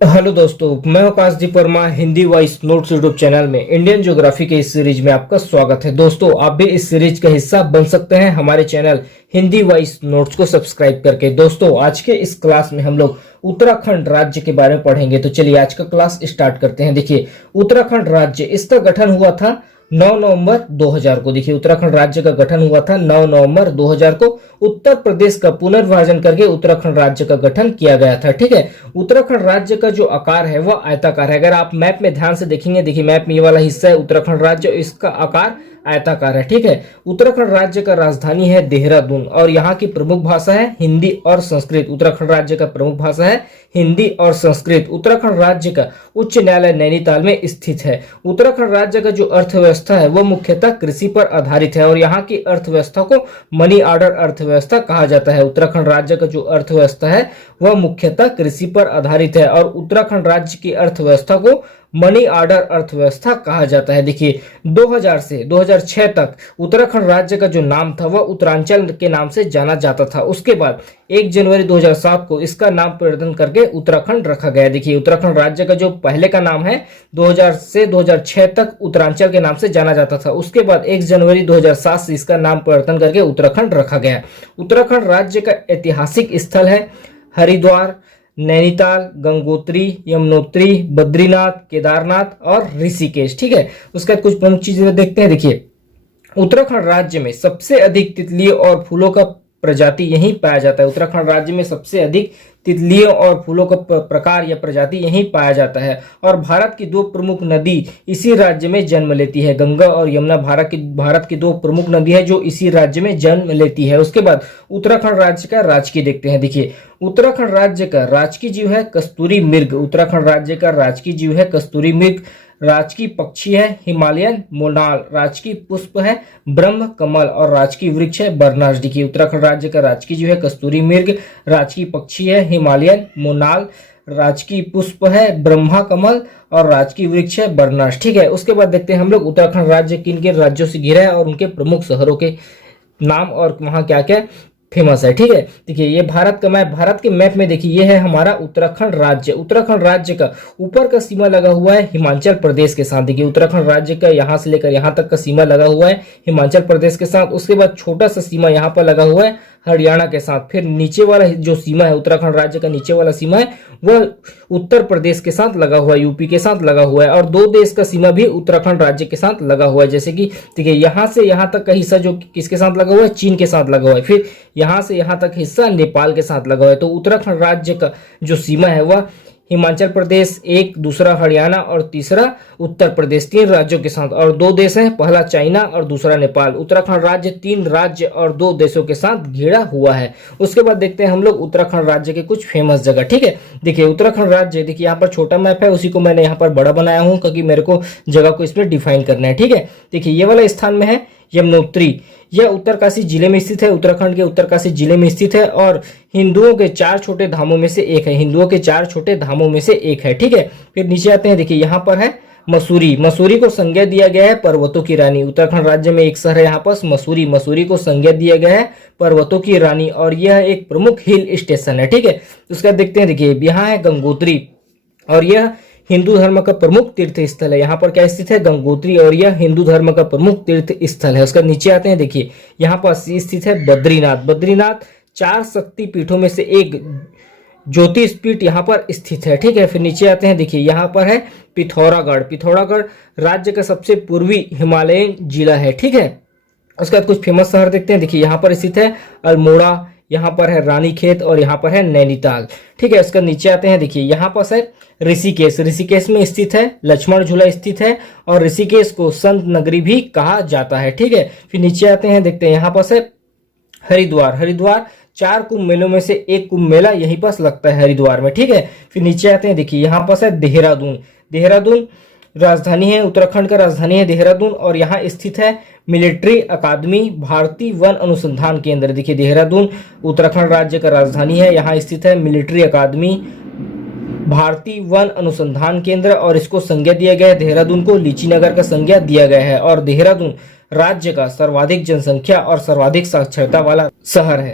Hello दोस्तों, मैं Akashdeep Verma Hindi voice notes YouTube channel में इंडियन ज्योग्राफी के इस सीरीज में आपका स्वागत है। दोस्तों, आप भी इस सीरीज का हिस्सा बन सकते हैं हमारे चैनल हिंदी वॉइस नोट्स को सब्सक्राइब करके। दोस्तों, आज के इस क्लास में हम लोग उत्तराखंड राज्य के बारे में पढ़ेंगे। तो चलिए आज का क्लास स्टार्ट करते हैं। देखिए, उत्तराखंड राज्य इसका गठन हुआ था 9 नवंबर 2000 को। देखिए, उत्तराखंड राज्य का गठन हुआ था 9 नवंबर 2000 को। उत्तर प्रदेश का पुनर्विभाजन करके उत्तराखंड राज्य का गठन किया गया था। ठीक है, उत्तराखंड राज्य का जो आकार है वह आयताकार है। अगर आप मैप में ध्यान से देखेंगे, देखिए मैप में ये वाला हिस्सा है उत्तराखंड राज्य, इसका आकार आयताकार है। ठीक है, उत्तराखंड राज्य का राजधानी है देहरादून और यहाँ की प्रमुख भाषा है हिंदी और संस्कृत। उत्तराखंड राज्य का प्रमुख भाषा है हिंदी और संस्कृत। उत्तराखंड राज्य का उच्च न्यायालय नैनीताल में स्थित है। उत्तराखंड राज्य का जो अर्थव्यवस्था है वह मुख्यतः कृषि पर आधारित है और यहाँ की अर्थव्यवस्था को मनी ऑर्डर अर्थव्यवस्था कहा जाता है। उत्तराखंड राज्य का जो अर्थव्यवस्था है वह मुख्यतः कृषि पर आधारित है और उत्तराखंड राज्य की अर्थव्यवस्था को मनी ऑर्डर अर्थव्यवस्था कहा जाता है। देखिए, 2000 से 2006 तक उत्तराखंड राज्य का जो नाम था वह उत्तरांचल के नाम से जाना जाता था। उसके बाद 1 जनवरी 2007 को इसका नाम परिवर्तन करके उत्तराखंड रखा गया। देखिए, उत्तराखंड राज्य का जो पहले का नाम है 2000 से 2006 तक उत्तरांचल के नाम से जाना जाता था। उसके बाद 1 जनवरी 2007 से इसका नाम परिवर्तन करके उत्तराखंड रखा गया। उत्तराखंड राज्य का ऐतिहासिक स्थल है हरिद्वार, नैनीताल, गंगोत्री, यमुनोत्री, बद्रीनाथ, केदारनाथ और ऋषिकेश। ठीक है, उसका कुछ प्रमुख चीजें देखते हैं। देखिए, उत्तराखंड राज्य में सबसे अधिक तितलियों और फूलों का प्रजाति यहीं पाया जाता है। उत्तराखंड राज्य में सबसे अधिक तितलियों और फूलों का प्रकार या प्रजाति यहीं पाया जाता है और भारत की 2 प्रमुख नदी इसी राज्य में जन्म लेती है। गंगा और यमुना भारत की 2 प्रमुख नदी है जो इसी राज्य में जन्म लेती है। उसके बाद उत्तराखंड राज्य का राजकीय देखते हैं। देखिए, उत्तराखंड राज्य का राजकीय जीव है कस्तूरी मृग। उत्तराखंड राज्य का राजकीय जीव है कस्तूरी मृग। राजकीय पक्षी है हिमालयन मोनाल। राजकीय पुष्प है ब्रह्म कमल और राजकीय वृक्ष है बरनास। देखिए, उत्तराखंड राज्य का राजकीय जीव है कस्तूरी मृग। राजकीय पक्षी है हिमालयन मोनाल। राजकीय पुष्प है ब्रह्मा कमल और राजकीय वृक्ष है बरनास। ठीक है, उसके बाद देखते हैं हम लोग उत्तराखंड राज्य किन किन राज्यों से घिरा है और उनके प्रमुख शहरों के नाम और वहां क्या क्या फेमस है। ठीक है, देखिए ये भारत का मैप, भारत के मैप में देखिए ये है हमारा उत्तराखंड राज्य। उत्तराखंड राज्य का ऊपर का सीमा लगा हुआ है हिमाचल प्रदेश के साथ। देखिए, उत्तराखंड राज्य का यहाँ से लेकर यहाँ तक का सीमा लगा हुआ है हिमाचल प्रदेश के साथ। उसके बाद छोटा सा सीमा यहाँ पर लगा हुआ है हरियाणा के साथ। फिर नीचे वाला जो सीमा है उत्तराखंड राज्य का नीचे वाला सीमा है वह उत्तर प्रदेश के साथ लगा हुआ है, यूपी के साथ लगा हुआ है और 2 देश का सीमा भी उत्तराखंड राज्य के साथ लगा हुआ है। जैसे कि देखिए, यहाँ से यहाँ तक का हिस्सा जो किसके साथ लगा हुआ है, चीन के साथ लगा हुआ है। फिर यहाँ से यहाँ तक हिस्सा नेपाल के साथ लगा हुआ है। तो उत्तराखंड राज्य का जो सीमा है वह हिमाचल प्रदेश एक, दूसरा हरियाणा और तीसरा उत्तर प्रदेश, 3 राज्यों के साथ और 2 देश हैं, पहला चाइना और दूसरा नेपाल। उत्तराखंड राज्य 3 राज्य और 2 देशों के साथ घिरा हुआ है। उसके बाद देखते हैं हम लोग उत्तराखंड राज्य के कुछ फेमस जगह। ठीक है, देखिए उत्तराखंड राज्य, देखिए यहाँ पर छोटा मैप है, उसी को मैंने यहाँ पर बड़ा बनाया हूँ क्योंकि मेरे को जगह को इसमें डिफाइन करना है। ठीक है, देखिए ये वाला स्थान में है यमुनोत्री। यह उत्तरकाशी जिले में स्थित है, उत्तराखंड के उत्तरकाशी जिले में स्थित है और हिंदुओं के 4 छोटे धामों में से एक है। हिंदुओं के 4 छोटे धामों में से एक है। ठीक है, फिर नीचे आते हैं। देखिए, यहाँ पर है मसूरी। मसूरी को संज्ञा दिया गया है पर्वतों की रानी। उत्तराखंड राज्य में एक शहर है यहाँ पर मसूरी। मसूरी को संज्ञा दिया गया है पर्वतों की रानी और यह एक प्रमुख हिल स्टेशन है। ठीक है, उसका देखते हैं। देखिए, यहाँ है गंगोत्री और यह हिंदू धर्म का प्रमुख तीर्थ स्थल है। यहाँ पर क्या स्थित है, गंगोत्री, और यह हिंदू धर्म का प्रमुख तीर्थ स्थल है। उसका नीचे आते हैं। देखिए, यहाँ पर स्थित है बद्रीनाथ। बद्रीनाथ 4 शक्ति पीठों में से एक ज्योतिष पीठ यहाँ पर स्थित है। ठीक है, फिर नीचे आते हैं। देखिए, यहाँ पर है पिथौरागढ़। पिथौरागढ़ राज्य का सबसे पूर्वी हिमालयन जिला है। ठीक है, उसके बाद कुछ फेमस शहर देखते हैं। देखिए, यहाँ पर स्थित है अल्मोड़ा, यहाँ पर है रानीखेत और यहाँ पर है नैनीताल। ठीक है, उसका नीचे आते हैं। देखिए, यहाँ पर है ऋषिकेश। ऋषिकेश में स्थित है लक्ष्मण झूला स्थित है और ऋषिकेश को संत नगरी भी कहा जाता है। ठीक है, फिर नीचे आते हैं। देखते हैं, यहाँ पर है हरिद्वार। हरिद्वार 4 कुंभ मेलों में से एक कुंभ मेला यहीं पास लगता है हरिद्वार में। ठीक है, फिर नीचे आते हैं। देखिए, यहाँ पास है देहरादून। देहरादून राजधानी है, उत्तराखंड का राजधानी है देहरादून और यहाँ स्थित है मिलिट्री अकादमी भारतीय वन अनुसंधान केंद्र। देखिए, देहरादून उत्तराखंड राज्य का राजधानी है, यहाँ स्थित है मिलिट्री अकादमी भारतीय वन अनुसंधान केंद्र और इसको संज्ञा दिया गया है देहरादून को लीची नगर का संज्ञा दिया गया है और देहरादून राज्य का सर्वाधिक जनसंख्या और सर्वाधिक साक्षरता वाला शहर है।